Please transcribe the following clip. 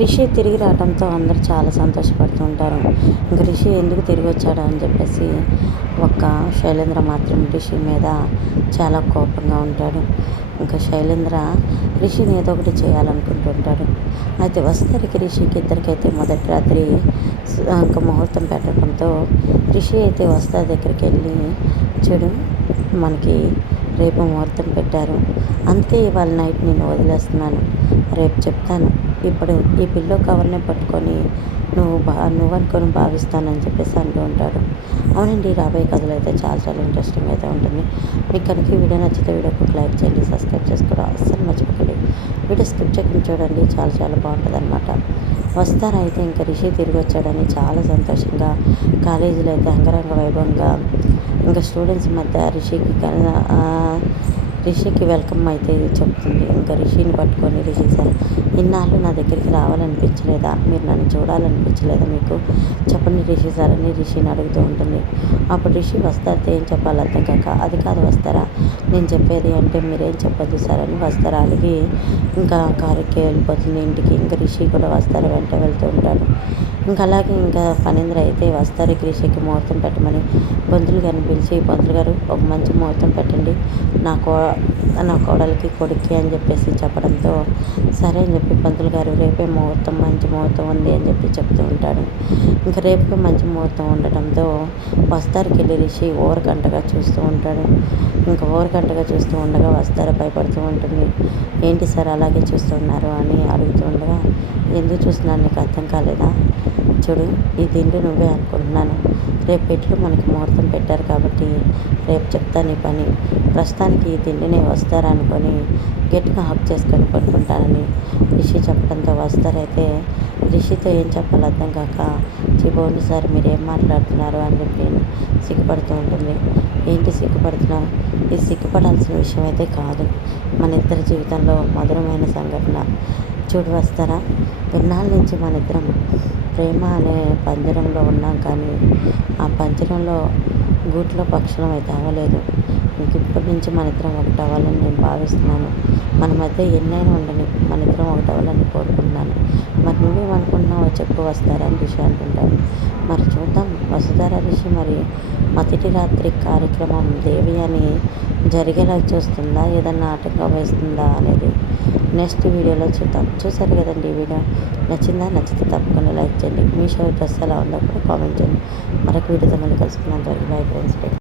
రిషి తిరిగి రావడంతో అందరూ చాలా సంతోషపడుతూ ఉంటారు ఇంక రిషి ఎందుకు తిరిగి వచ్చాడు అని చెప్పేసి ఒక్క శైలేంద్ర మాత్రం రిషి మీద చాలా కోపంగా ఉంటాడు. ఇంకా శైలేంద్ర రిషిని ఏదో ఒకటి చేయాలనుకుంటుంటాడు. అయితే వస్తారికి రిషికి ఇద్దరికైతే మొదటి రాత్రి ఇంకా ముహూర్తం పెట్టడంతో రిషి అయితే వస్తా దగ్గరికి వెళ్ళి చూడు మనకి రేపు ముహూర్తం పెట్టారు. అందుకే ఇవాళ నైట్ నేను వదిలేస్తున్నాను. రేపు చెప్తాను. ఇప్పుడు ఈ పిల్లో కవర్ని పట్టుకొని నువ్వు బా నువ్వు అనుకొని భావిస్తానని చెప్పేసి అంటూ ఉంటాడు. అవునండి రాబోయే కథలు అయితే చాలా చాలా ఇంట్రెస్టింగ్ అయితే ఉంటుంది. మీకు కనుక ఈ వీడియో నచ్చితే వీడియోకి లైక్ చేయండి సబ్స్క్రైబ్ చేసుకోవడం అస్సలు మర్చిపోకండి. వీడియో స్కిప్ చేయకుండా చూడండి చాలా చాలా బాగుంటుంది అనమాట వస్తారైతే ఇంకా రిషి తిరిగి వచ్చాడని చాలా సంతోషంగా కాలేజీలో అయితే అంగరంగ వైభవంగా ఇంకా స్టూడెంట్స్ మధ్య రిషికి రిషికి వెల్కమ్ అయితే చెప్తుంది. ఇంకా రిషిని పట్టుకొని రిషి సార్ ఇన్నాళ్ళు నా దగ్గరికి రావాలనిపించలేదా? మీరు నన్ను చూడాలనిపించలేదా మీకు? చెప్పండి రిషి సార్ అని రిషిని అడుగుతూ ఉంటుంది. అప్పుడు రిషి వస్తారితే ఏం చెప్పాలి అర్థం కాక అది కాదు వస్తారా? నేను చెప్పేది అంటే మీరేం చెప్పొద్దు సార్ అని వస్తారా అడిగి ఇంకా కారుకి వెళ్ళిపోతుంది. ఇంటికి ఇంకా రిషి కూడా వస్తారా వెంట వెళ్తూ ఉంటాడు. ఇంకా అలాగే ఇంకా ఫణీంద్ర అయితే వస్తారు. రిషికి ముహూర్తం పెట్టమని పంతులు గారిని పిలిచి పంతులు గారు ఒక మంచి ముహూర్తం పెట్టండి. నా కో నా కోడలికి కొడుక్కి అని చెప్పేసి చెప్పడంతో సరే అని చెప్పి పంతులు గారు రేపే ముహూర్తం మంచి ముహూర్తం ఉంది అని చెప్పి చెప్తూ ఉంటాడు. ఇంకా రేపే మంచి ముహూర్తం ఉండటంతో వస్తారికి వెళ్ళి రిషి ఓరగంటగా చూస్తూ ఉంటాడు. ఇంకా ఓరగంటగా చూస్తూ ఉండగా వస్తార భయపడుతూ ఉంటుంది. ఏంటి సార్ అలాగే చూస్తున్నారు? అని అడుగుతూ ఉండగా ఎందుకు చూస్తున్నాను నీకు అర్థం కాలేదా? చూడు ఈ తిండి నువ్వే అనుకుంటున్నాను. రేపు పెట్లు మనకి ముహూర్తం పెట్టారు కాబట్టి రేపు చెప్తాను ఈ పని. ప్రస్తుతానికి ఈ తిండిని వస్తారనుకొని గట్టిగా హక్ చేసుకొని పడుకుంటానని రిషి చెప్పడంతో వస్తారైతే రిషితో ఏం చెప్పాలి అర్థం కాక చిబోండి సార్ మీరు ఏం మాట్లాడుతున్నారు అని చెప్పి నేను సిగ్గుపడుతూ ఉంటుంది. ఏంటి సిగ్గుపడుతున్నావు? ఇది సిగ్గుపడాల్సిన విషయం అయితే కాదు. మన ఇద్దరి జీవితంలో మధురమైన సంఘటన. చూడు వస్తారా? ఎన్నాళ్ళ నుంచి మన ఇద్దరం ప్రేమ అనే పంజరంలో ఉన్నాం కానీ ఆ పంజరంలో గూట్లో పక్షులం అయితే అవ్వలేదు. ఇంక ఇప్పటి నుంచి మన ఇద్దరం ఒకటి అవ్వాలని నేను భావిస్తున్నాను. మన మధ్య ఎన్నైనా ఉండని మన ఇద్దరం ఒకటి అవ్వాలని కోరుకుంటున్నాను. చెప్పు వస్తారా అని రిషి మరి చూద్దాం. వసుధార రిషి మరి మొదటి రాత్రి కార్యక్రమం దేవి అని జరిగేలా చూస్తుందా? ఏదన్నా ఆటంకం వేస్తుందా అనేది నెక్స్ట్ వీడియోలో చూద్దాం. చూసారు కదండి ఈ వీడియో? నచ్చిందా? నచ్చితే తప్పకుండా లైక్ చేయండి. మీ షో డ్రెస్ ఎలా ఉందో కూడా కామెంట్ చేయండి. మరొక వీడియోతో మళ్ళీ కలుసుకున్నంత వరకు బై ఫ్రెండ్స్